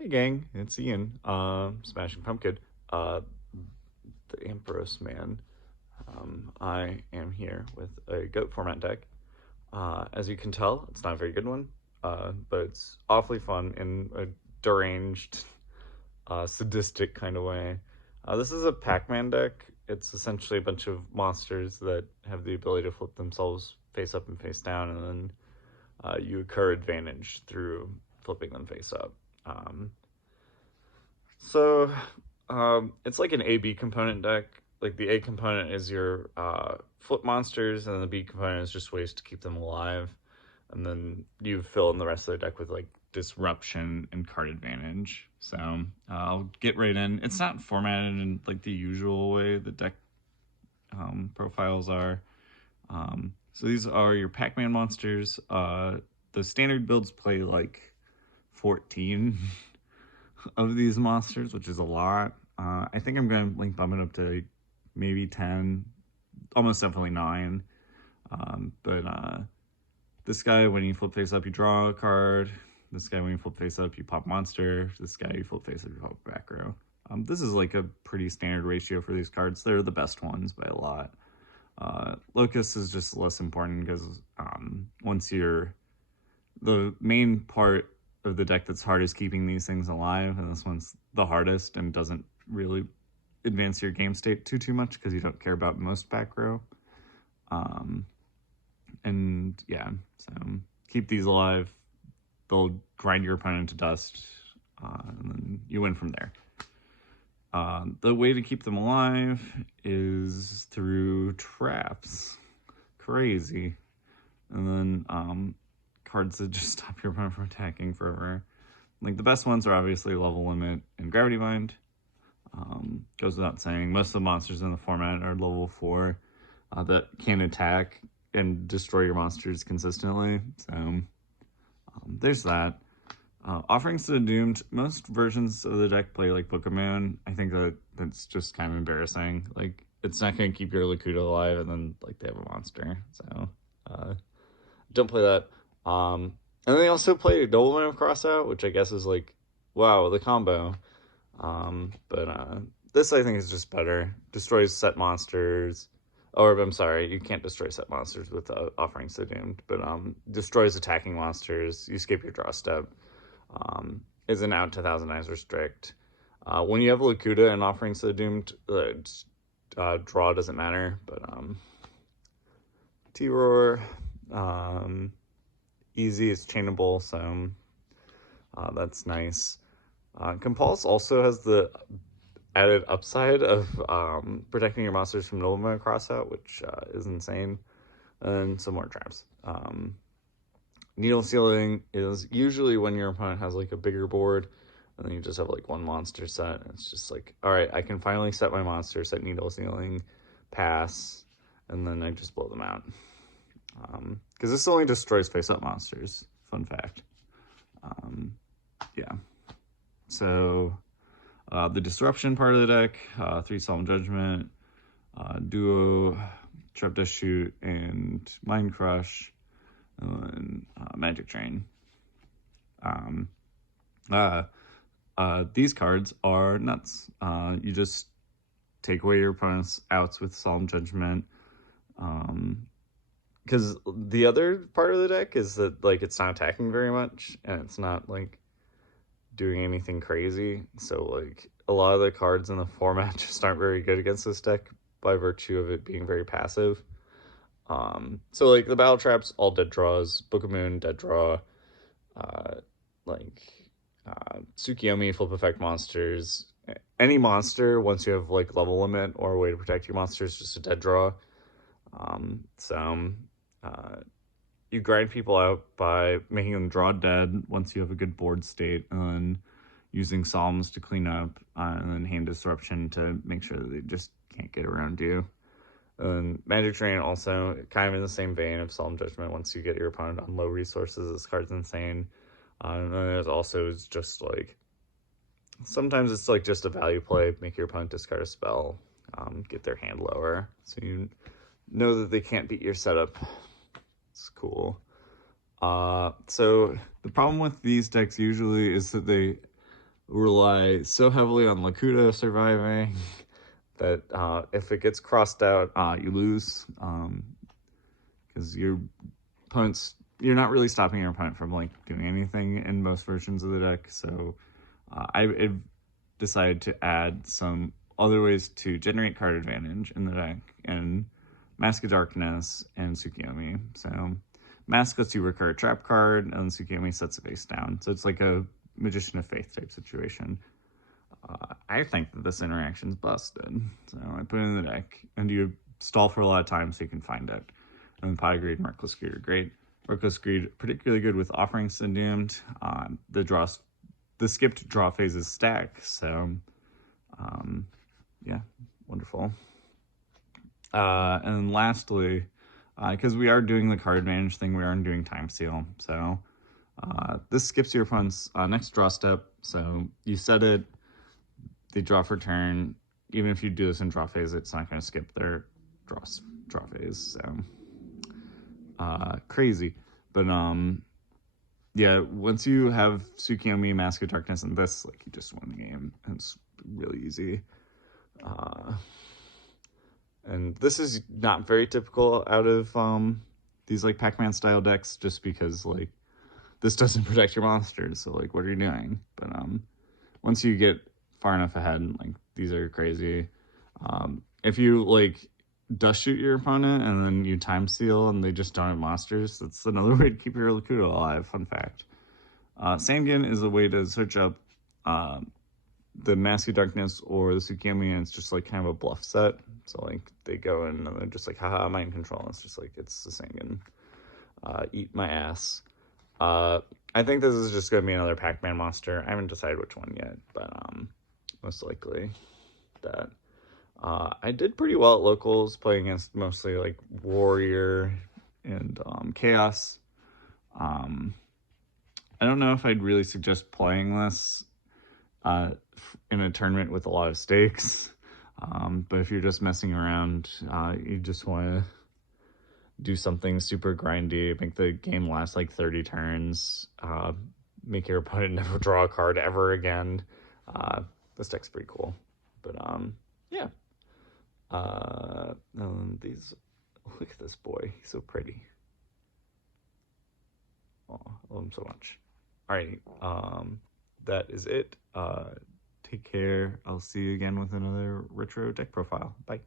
Hey gang, it's Ian, Smashing Pumpkin, uh, the Empress Man. I am here with a goat format deck. As you can tell, it's not a very good one, but it's awfully fun in a deranged, sadistic kind of way. This is a Pac-Man deck. It's essentially a bunch of monsters that have the ability to flip themselves face up and face down, and then you occur advantage through flipping them face up. Um, So, it's like an A-B component deck. Like the A component is your flip monsters, and the B component is just ways to keep them alive. And then you fill in the rest of the deck with like disruption and card advantage. So I'll get right in. It's not formatted in like the usual way the deck profiles are. So these are your Pac-Man monsters. The standard builds play like 14 of these monsters, which is a lot. I think I'm going to bump it up to maybe 10, almost definitely 9. But this guy, when you flip face up, you draw a card. This guy, when you flip face up, you pop monster. This guy, you flip face up, you pop back row. This is like a pretty standard ratio for these cards. They're the best ones by a lot. Locust is just less important because once you're the main part of the deck that's hard is keeping these things alive, and this one's the hardest and doesn't really advance your game state too much because you don't care about most back row. And yeah, so keep these alive. They'll grind your opponent to dust, and then you win from there. The way to keep them alive is through traps. Crazy. And then cards that just stop your opponent from attacking forever. Like the best ones are obviously Level Limit and Gravity Bind. Goes without saying, most of the monsters in the format are level 4 that can attack and destroy your monsters consistently. So there's that. Offerings to the Doomed, most versions of the deck play like Book of Moon. I think that's just kind of embarrassing. Like, it's not going to keep your Lakuta alive, and then like they have a monster. So don't play that. And they also play Nobleman of Crossout, which I guess is like, wow, the combo. But this I think is just better. Destroys set monsters. Or I'm sorry, you can't destroy set monsters with Offerings to the Doomed, but destroys attacking monsters. You skip your draw step. Is an out to Thousand Eyes Restrict. When you have Lakuta and Offerings to the Doomed, draw doesn't matter, but T-Roar, easy, it's chainable, so that's nice. Compulse also has the added upside of protecting your monsters from Nobleman Crossout, which is insane, and some more traps. Needle Sealing is usually when your opponent has like a bigger board, and then you just have like one monster set. And it's just like, all right, I can finally set my monster, set Needle Sealing, pass, and then I just blow them out. Because this only destroys face-up monsters. Fun fact. Yeah. So the disruption part of the deck, 3 Solemn Judgment, Duo, Trap Shoot, and Mind Crush, and Magic Train. These cards are nuts. You just take away your opponent's outs with Solemn Judgment. Because the other part of the deck is that like it's not attacking very much, and it's not like doing anything crazy. So like a lot of the cards in the format just aren't very good against this deck by virtue of it being very passive. So like the battle traps, all dead draws. Book of Moon, dead draw. Like Tsukiyomi, flip effect monsters. Any monster, once you have like level limit or a way to protect your monsters, just a dead draw. You grind people out by making them draw dead once you have a good board state, and then using Psalms to clean up, and then hand disruption to make sure that they just can't get around you. And Magic Train also kind of in the same vein of Solemn Judgment. Once you get your opponent on low resources, this card's insane. And then there's also just like sometimes it's like just a value play, make your opponent discard a spell, get their hand lower, so you know that they can't beat your setup. It's cool. So the problem with these decks usually is that they rely so heavily on Lakuta surviving that if it gets crossed out, you lose. Because your opponent's, you're not really stopping your opponent from like doing anything in most versions of the deck. So I decided to add some other ways to generate card advantage in the deck, and Mask of Darkness and Tsukiyomi. So Mask lets you recur a trap card, and Tsukiyomi sets a face down. So it's like a Magician of Faith type situation. I think that this interaction's busted. So I put it in the deck, and you stall for a lot of time so you can find it. And Pot of Greed and Reckless Greed are great. Reckless Greed, particularly good with Offerings to Doomed. The skipped draw phases stack, so yeah, wonderful. And then lastly, because we are doing the card advantage thing, we aren't doing Time Seal. So this skips your opponent's next draw step. So you set it, they draw for turn. Even if you do this in draw phase, it's not going to skip their draw phase. So crazy. But yeah, once you have Tsukiyomi, Mask of Darkness, and this, like, you just win the game. It's really easy. And this is not very typical out of these like Pac-Man style decks, just because like this doesn't protect your monsters. So like, what are you doing? But once you get far enough ahead, like, these are crazy. If you like dust shoot your opponent and then you time seal and they just don't have monsters, that's another way to keep your Lakuta alive. Fun fact. Sangan is a way to search up the Mask of Darkness or the Tsukiyomi, and it's just like kind of a bluff set. So like they go in and they're just like, haha, mind control. And it's just like, it's the Sangan. Eat my ass. I think this is just gonna be another Pac-Man monster. I haven't decided which one yet, but most likely that. I did pretty well at locals, playing against mostly like Warrior and Chaos. I don't know if I'd really suggest playing this in a tournament with a lot of stakes. But if you're just messing around, you just want to do something super grindy, make the game last like 30 turns, make your opponent never draw a card ever again. This deck's pretty cool. But yeah. These, look at this boy, he's so pretty. Oh, I love him so much. Alright, that is it. Take care. I'll see you again with another retro deck profile. Bye.